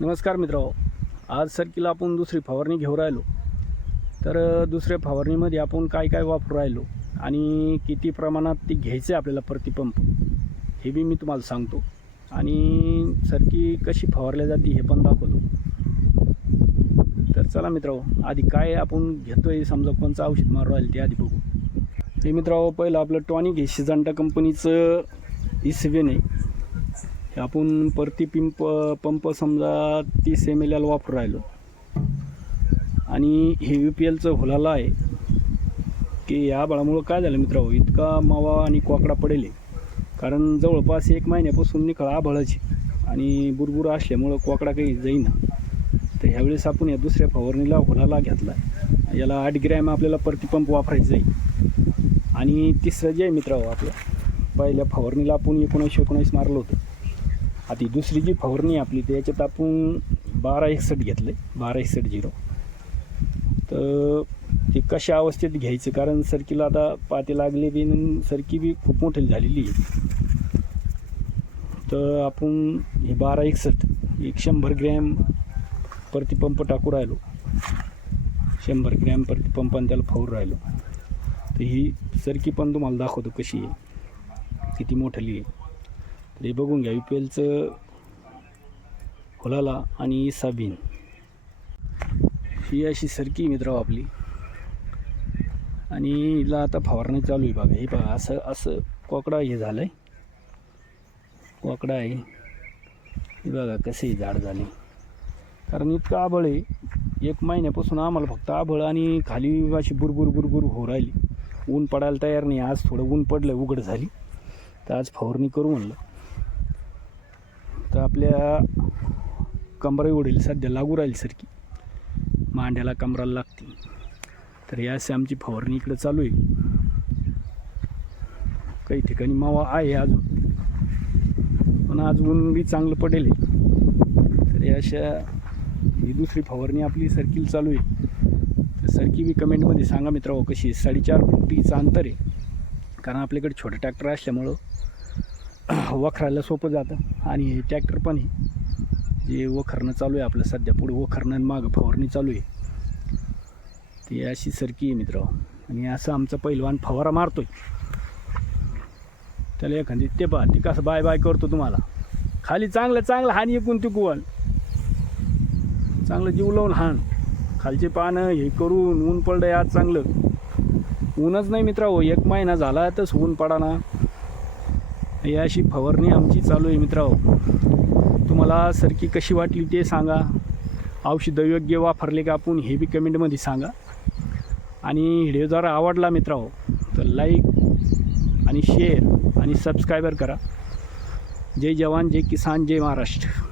नमस्कार मित्रांनो. आज सरकीला आपण दुसरी फवारणी घेऊन राहिलो. तर दुसऱ्या फवारणीमध्ये आपण काय काय वापरू राहिलो आणि किती प्रमाणात ती घ्यायचं आहे आपल्याला प्रतिपंप हे बी मी तुम्हाला सांगतो. आणि सरकी कशी फवारल्या जाते हे पण दाखवतो. तर चला मित्रांनो आधी काय आपण घेतोय समजा कोणचं औषध मारू राहील ते आधी बघू. हे मित्रांनो पहिलं आपलं टॉनिक हे सिजांटा कंपनीचं इसेवेन आहे. हे आपण परती पिंप पंप समजा तीस एम एल वापरू राहिलो. आणि हे यू पी एलचं हुलाला आहे. की या बळामुळं काय झालं मित्र इतका मावा आणि कोकडा पडेल आहे. कारण जवळपास एक महिन्यापासून निखळ आभळाची आणि बुरबुर असल्यामुळं कोकडा काही जाईना. तर ह्यावेळेस आपण या दुसऱ्या फवारणीला हुलाला घेतला. याला आठ ग्रॅम आपल्याला प्रतिपंप वापरायचं आहे. आणि तिसरं जे आहे मित्र आपलं पहिल्या फवारणीला आपण एकोणीसशे एकोणीस मारलं होतं. आता दुसरी जी फवारणी आपली त्याच्यात आपण बारा एकसठ घेतलं आहे बारा एकसठ झिरो. तर ते कशा अवस्थेत घ्यायचं? कारण सरकीला आता पाते लागले बी सरकी बी खूप मोठी झालेली आहे. तर आपण हे बारा एकसठ एक शंभर ग्रॅम प्रतिपंप टाकू राहिलो. शंभर ग्रॅम प्रतिपंपाने त्याला फवारू राहिलो. तर ही सरकी पण तुम्हाला दाखवतो कशी आहे. किती मोठली आहे. हे बघून घ्या यू पी एलचं हुलाला आणि साबीन. ही अशी सरकी मित्र आपली. आणि हिला आता फवारणी चालू आहे बघा. हे बघा असं असं कोकडा हे झालं आहे कोकडा आहे. हे बघा कसे झाड झाले. कारण इतकं आबळ आहे. एक महिन्यापासून आम्हाला फक्त आबळ आणि खाली अशी बुरबुर बुरबुर हो राहिली. ऊन पडायला तयार नाही. आज थोडं ऊन पडलं उघड झाली. तर आज फवारणी करू म्हणलं. तर आपल्या कमरा एवढील सध्या लागू राहील सारखी मांड्याला कमराला लागते तर या अशी आमची फवारणी इकडं चालू आहे. काही ठिकाणी मावा आहे अजून. पण आज ऊन बी चांगलं पडेल आहे. तर या अशा ही दुसरी फवारणी आपली सर्किल चालू आहे. तर सरकी बी कमेंटमध्ये सांगा मित्रांनो कशी आहे? साडेचार फुटीचं अंतर आहे. कारण आपल्याकडे छोटं ट्रॅक्टर असल्यामुळं वखरायला सोपं जातं. आणि हे ट्रॅक्टर पण आहे. जे वखरणं चालू आहे आपलं सध्या पुढे वखरणं आणि मागं फवारणी चालू आहे. ती अशी सरकी आहे मित्र आणि असं आमचा पहिलवान फवारा मारतोय. त्याला एखादी ते पहा ती कसं बाय बाय करतो तुम्हाला. खाली चांगलं चांगलं हानी एकूण तिकून. चांगलं जीव लावून हाण खालचे पानं हे करून ऊन पडलं आज चांगलं. ऊनच नाही मित्र हो एक महिना झाला तस ऊन पडा ना ही अशी फवारणी आमची चालू आहे मित्रांनो. तुम्हाला सरकी कशी वाटली ते सांगा. औषधं योग्य वापरले का आपण हे बी कमेंटमध्ये सांगा. आणि व्हिडिओ जर आवडला मित्र तर लाईक आणि शेअर आणि सबस्क्रायबर करा. जय जवान जय किसान जय महाराष्ट्र.